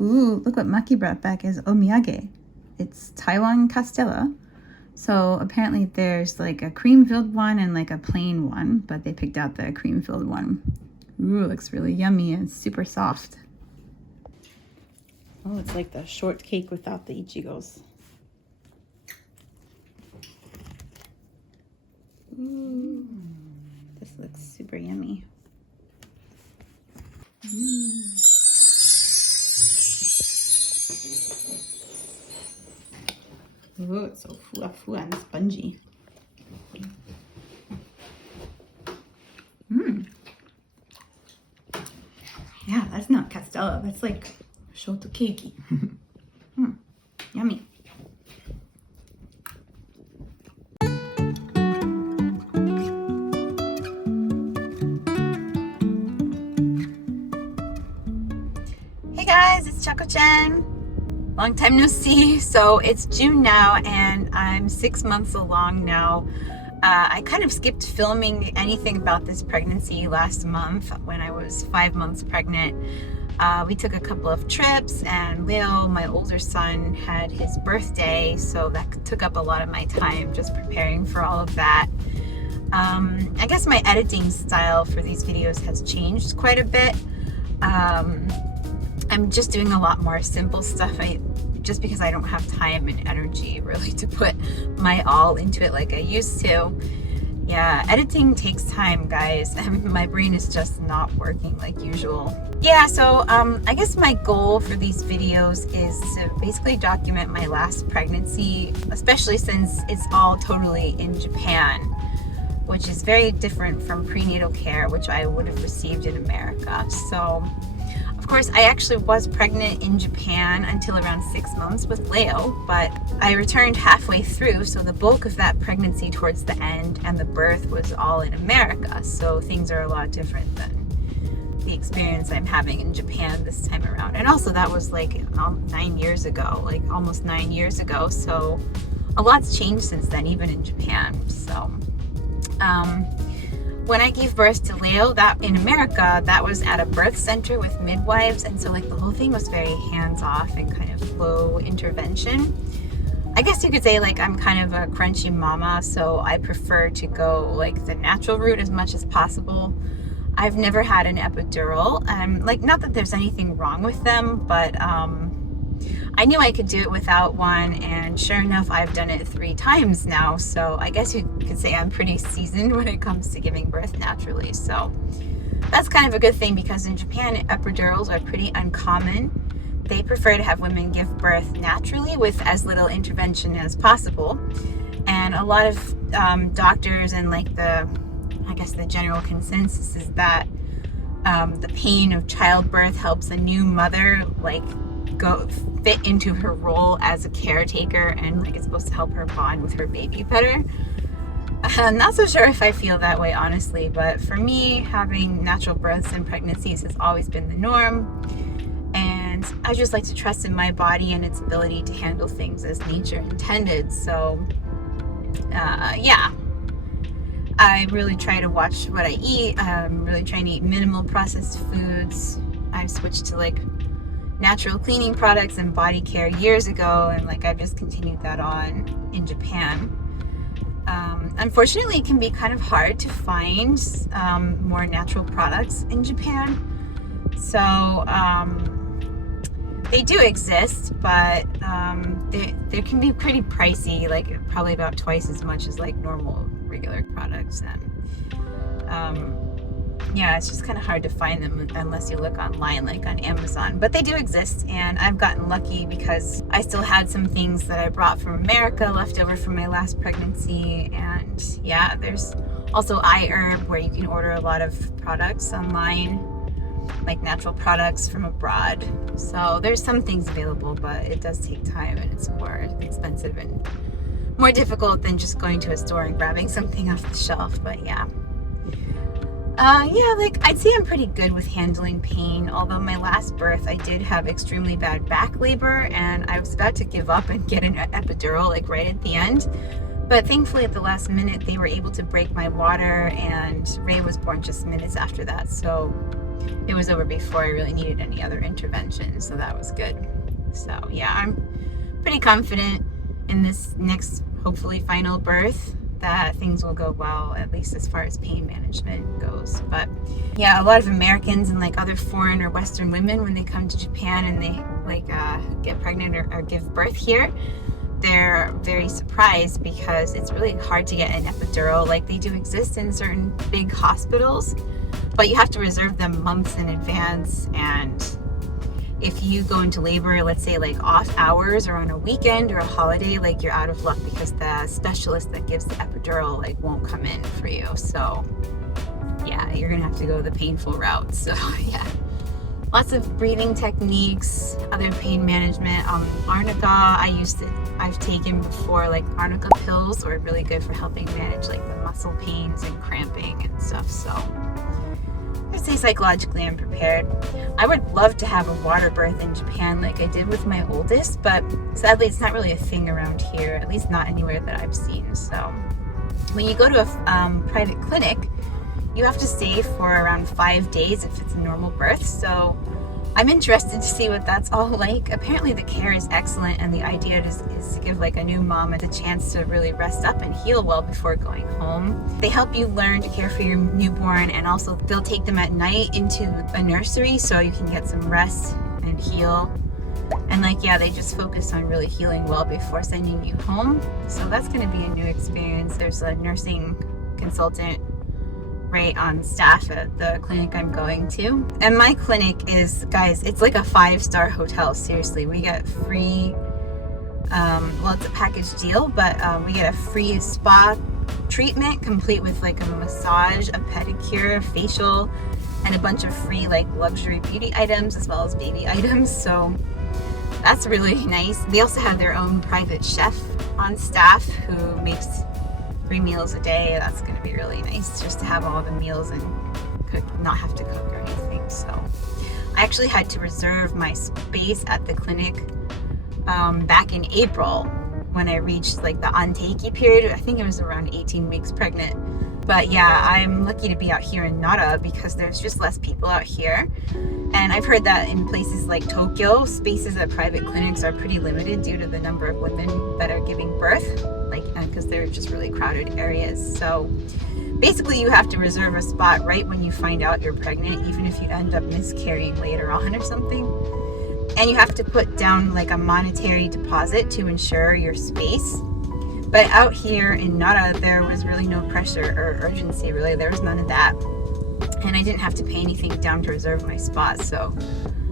Ooh, look what Maki brought back as omiyage. It's Taiwan Castella. So apparently there's like a cream-filled one and like a plain one, but they picked out the cream-filled one. Ooh, it looks really yummy and super soft. Oh, it's like the shortcake without the ichigos. Ooh, this looks super yummy. Ooh, it's so fua and spongy. Yeah, that's not Castella. That's like shortcake. Yummy. Hey guys, it's Chako-chan. Long time no see. So it's June now and I'm 6 months along now. I kind of skipped filming anything about this pregnancy last month when I was 5 months pregnant. We took a couple of trips and Leo, my older son, had his birthday, so that took up a lot of my time just preparing for all of that. I guess my editing style for these videos has changed quite a bit. I'm just doing a lot more simple stuff just because I don't have time and energy really to put my all into it like I used to. Yeah, editing takes time, guys. My brain is just not working like usual. Yeah, so I guess my goal for these videos is to basically document my last pregnancy, especially since it's all totally in Japan, which is very different from prenatal care, which I would have received in America. So of course, I actually was pregnant in Japan until around 6 months with Leo, but I returned halfway through, so the bulk of that pregnancy towards the end and the birth was all in America, so things are a lot different than the experience I'm having in Japan this time around. And also that was like 9 years ago, like almost 9 years ago, so a lot's changed since then, even in Japan. So when I gave birth to Leo, that in America, that was at a birth center with midwives, and so like the whole thing was very hands-off and kind of low intervention. I guess you could say like I'm kind of a crunchy mama, so I prefer to go like the natural route as much as possible. I've never had an epidural, like not that there's anything wrong with them, but I knew I could do it without one, and sure enough, I've done it 3 times now, so I guess you could say I'm pretty seasoned when it comes to giving birth naturally. So that's kind of a good thing, because in Japan, epidurals are pretty uncommon. They prefer to have women give birth naturally with as little intervention as possible, and a lot of doctors and like I guess the general consensus is that the pain of childbirth helps a new mother like fit into her role as a caretaker, and like it's supposed to help her bond with her baby better. I'm not so sure if I feel that way, honestly, but for me, having natural births and pregnancies has always been the norm, and I just like to trust in my body and its ability to handle things as nature intended. So yeah, I really try to watch what I eat. I'm really trying to eat minimal processed foods. I've switched to like natural cleaning products and body care years ago, and like I've just continued that on in Japan. Unfortunately, it can be kind of hard to find more natural products in Japan. So they do exist, but they can be pretty pricey, like probably about twice as much as like normal regular products. And yeah, it's just kind of hard to find them unless you look online, like on Amazon. But they do exist, and I've gotten lucky because I still had some things that I brought from America left over from my last pregnancy. And yeah, there's also iHerb, where you can order a lot of products online, like natural products from abroad. So there's some things available, but it does take time and it's more expensive and more difficult than just going to a store and grabbing something off the shelf. But yeah. Yeah, like I'd say I'm pretty good with handling pain, although my last birth I did have extremely bad back labor, and I was about to give up and get an epidural like right at the end. But thankfully at the last minute they were able to break my water, and Ray was born just minutes after that. So it was over before I really needed any other intervention, so that was good. So yeah, I'm pretty confident in this next, hopefully final birth, that things will go well, at least as far as pain management goes. But yeah, a lot of Americans and like other foreign or Western women, when they come to Japan and they like get pregnant or give birth here, they're very surprised because it's really hard to get an epidural. Like, they do exist in certain big hospitals, but you have to reserve them months in advance. And if you go into labor, let's say like off hours or on a weekend or a holiday, like, you're out of luck because the specialist that gives the epidural like won't come in for you. So yeah, you're gonna have to go the painful route. So yeah, lots of breathing techniques, other pain management. Arnica, I've taken before, like arnica pills are really good for helping manage like the muscle pains and cramping and stuff. So I'd say psychologically I'm prepared. I would love to have a water birth in Japan like I did with my oldest, but sadly it's not really a thing around here, at least not anywhere that I've seen. So when you go to a private clinic, you have to stay for around 5 days if it's a normal birth. So I'm interested to see what that's all like. Apparently the care is excellent, and the idea is to give like a new mom the chance to really rest up and heal well before going home. They help you learn to care for your newborn, and also they'll take them at night into a nursery so you can get some rest and heal. And like, yeah, they just focus on really healing well before sending you home. So that's going to be a new experience. There's a nursing consultant right on staff at the clinic I'm going to. And my clinic is, guys, it's like a 5-star hotel. Seriously, we get free, well, it's a package deal, but we get a free spa treatment complete with like a massage, a pedicure, facial, and a bunch of free like luxury beauty items as well as baby items. So that's really nice. They also have their own private chef on staff who makes 3 meals a day. That's going to be really nice, just to have all the meals and not have to cook or anything. So I actually had to reserve my space at the clinic back in April when I reached like the Anteiki period. I think it was around 18 weeks pregnant. But yeah, I'm lucky to be out here in Nara because there's just less people out here. And I've heard that in places like Tokyo, spaces at private clinics are pretty limited due to the number of women that are giving birth, like because they're just really crowded areas. So basically you have to reserve a spot right when you find out you're pregnant, even if you end up miscarrying later on or something. And you have to put down like a monetary deposit to ensure your space. But out here in Nara, there was really no pressure or urgency, really. There was none of that. And I didn't have to pay anything down to reserve my spot. So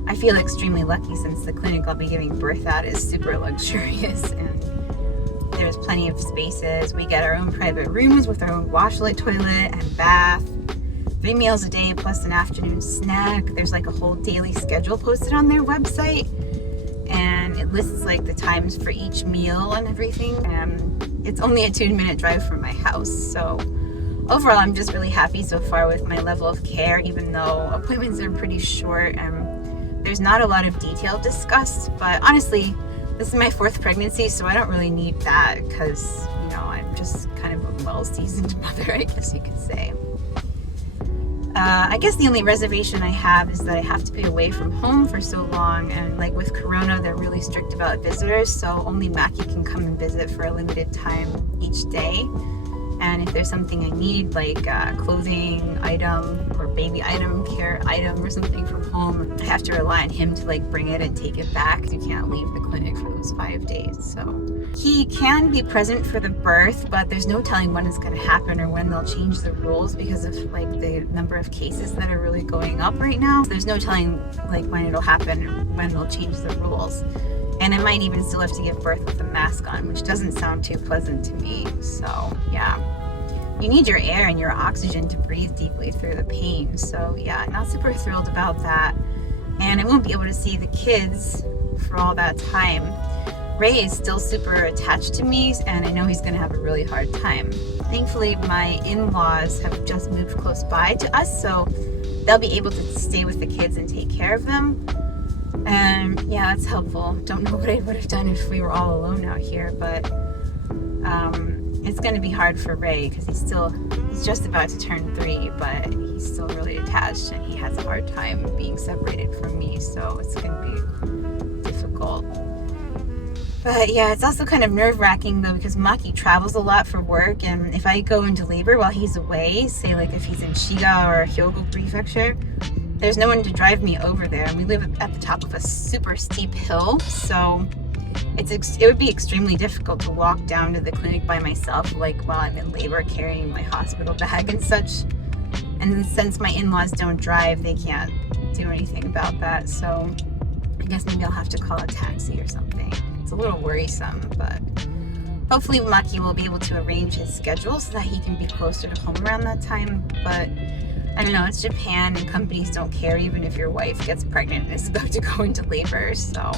I feel extremely lucky since the clinic I'll be giving birth at is super luxurious. And there's plenty of spaces. We get our own private rooms with our own washlet, toilet, and bath. 3 meals a day plus an afternoon snack. There's like a whole daily schedule posted on their website. And it lists like the times for each meal and everything. It's only a 2-minute drive from my house. So overall, I'm just really happy so far with my level of care, even though appointments are pretty short and there's not a lot of detail discussed. But honestly, this is my 4th pregnancy, so I don't really need that because, you know, I'm just kind of a well-seasoned mother, I guess you could say. I guess the only reservation I have is that I have to be away from home for so long, and like with Corona, they're really strict about visitors, so only Mackie can come and visit for a limited time each day. And if there's something I need, like a clothing item or baby item, care item or something from home, I have to rely on him to like bring it and take it back. You can't leave the clinic for those 5 days. So he can be present for the birth, but there's no telling when it's going to happen or when they'll change the rules because of like the number of cases that are really going up right now. There's no telling like when it'll happen or when they'll change the rules. And I might even still have to give birth with a mask on, which doesn't sound too pleasant to me. So yeah, you need your air and your oxygen to breathe deeply through the pain. So yeah, not super thrilled about that. And I won't be able to see the kids for all that time. Ray is still super attached to me, and I know he's going to have a really hard time. Thankfully, my in-laws have just moved close by to us, so they'll be able to stay with the kids and take care of them. And yeah, that's helpful. Don't know what I would have done if we were all alone out here, but it's going to be hard for Ray because he's just about to turn 3, but he's still really attached and he has a hard time being separated from me, so it's going to be difficult. But yeah, it's also kind of nerve-wracking though, because Maki travels a lot for work, and if I go into labor while he's away, say like if he's in Shiga or Hyogo Prefecture, there's no one to drive me over there, and we live at the top of a super steep hill, so it would be extremely difficult to walk down to the clinic by myself, like while I'm in labor carrying my hospital bag and such. And since my in-laws don't drive, they can't do anything about that, so I guess maybe I'll have to call a taxi or something. It's a little worrisome, but hopefully Maki will be able to arrange his schedule so that he can be closer to home around that time. But I don't know, it's Japan and companies don't care even if your wife gets pregnant and is about to go into labor. So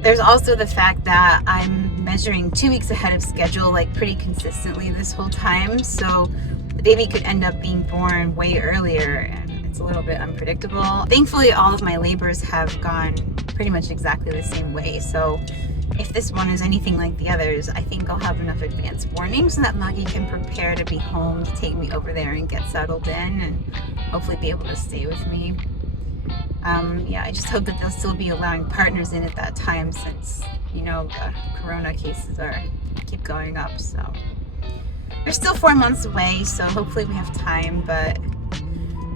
there's also the fact that I'm measuring 2 weeks ahead of schedule, like pretty consistently this whole time. So the baby could end up being born way earlier, and it's a little bit unpredictable. Thankfully, all of my labors have gone pretty much exactly the same way. So if this one is anything like the others, I think I'll have enough advance warning so that Maki can prepare to be home to take me over there and get settled in and hopefully be able to stay with me. Yeah, I just hope that they'll still be allowing partners in at that time, since, you know, the corona cases keep going up. So they're still 4 months away, so hopefully we have time. But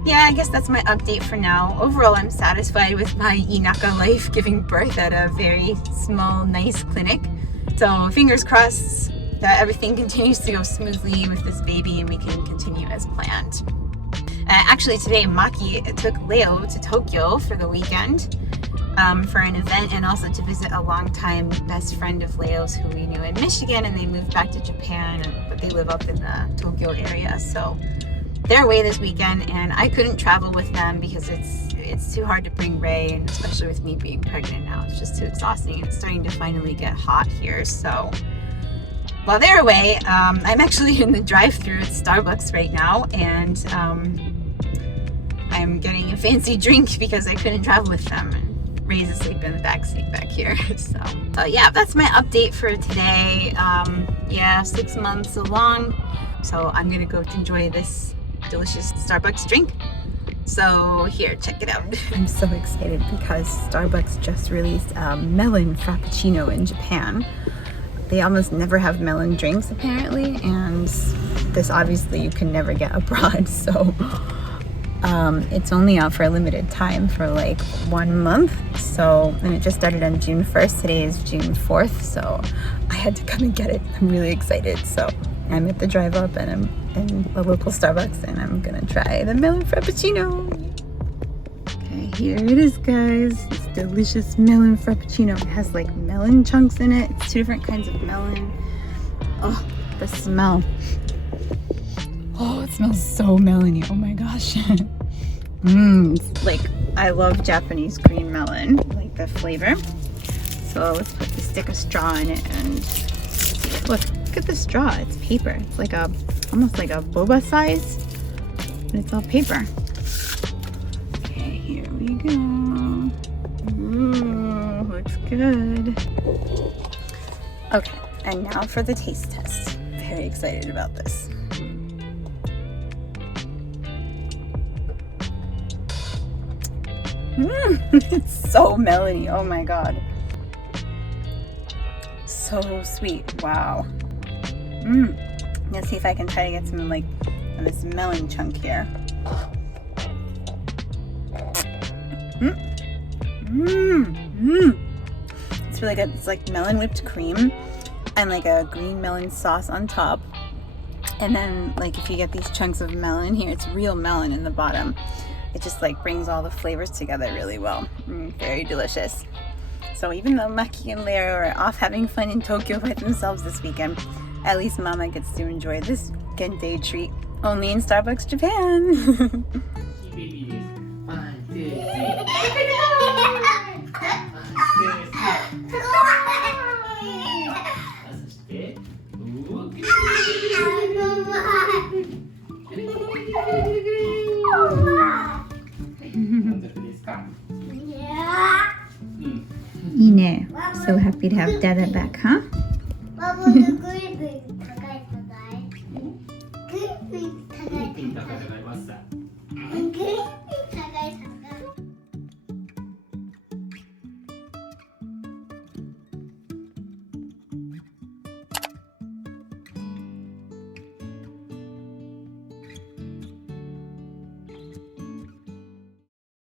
yeah, I guess that's my update for now. Overall, I'm satisfied with my Inaka life, giving birth at a very small, nice clinic. So fingers crossed that everything continues to go smoothly with this baby and we can continue as planned. Actually, today Maki took Leo to Tokyo for the weekend for an event, and also to visit a longtime best friend of Leo's who we knew in Michigan, and they moved back to Japan, but they live up in the Tokyo area. So they're away this weekend, and I couldn't travel with them because it's too hard to bring Ray, and especially with me being pregnant now, it's just too exhausting. It's starting to finally get hot here, so while they're away, I'm actually in the drive-thru at Starbucks right now, and I'm getting a fancy drink because I couldn't travel with them, and Ray's asleep in the backseat back here. So yeah, that's my update for today. Yeah, 6 months along, so I'm gonna go enjoy this delicious Starbucks drink. So here, check it out. I'm so excited because Starbucks just released Melon Frappuccino in Japan. They almost never have melon drinks apparently, and this obviously you can never get abroad, so it's only out for a limited time for like 1 month. So, and it just started on June 1st. Today is June 4th, so I had to come and get it. I'm really excited. So I'm at the drive up and I'm in a local Starbucks and I'm gonna try the Melon Frappuccino. Okay, here it is, guys. This delicious Melon Frappuccino. It has like melon chunks in it. It's 2 different kinds of melon. Oh, the smell. Oh, it smells so melony. Oh my gosh. It's like, I love Japanese green melon, like the flavor. So let's stick a straw in it, and look at the straw. It's paper. It's like almost like a boba size, but it's all paper. Okay, here we go. Ooh, looks good. Okay, and now for the taste test. Very excited about this. It's so melony. Oh my god. So sweet. Wow. Let's see if I can try to get some like of this melon chunk here. It's really good. It's like melon whipped cream and like a green melon sauce on top. And then like if you get these chunks of melon here, it's real melon in the bottom. It just like brings all the flavors together really well. Very delicious. So even though Maki and Leo are off having fun in Tokyo by themselves this weekend, at least Mama gets to enjoy this Gente treat only in Starbucks Japan. 1, 2, 3. So happy to have Dada back, huh?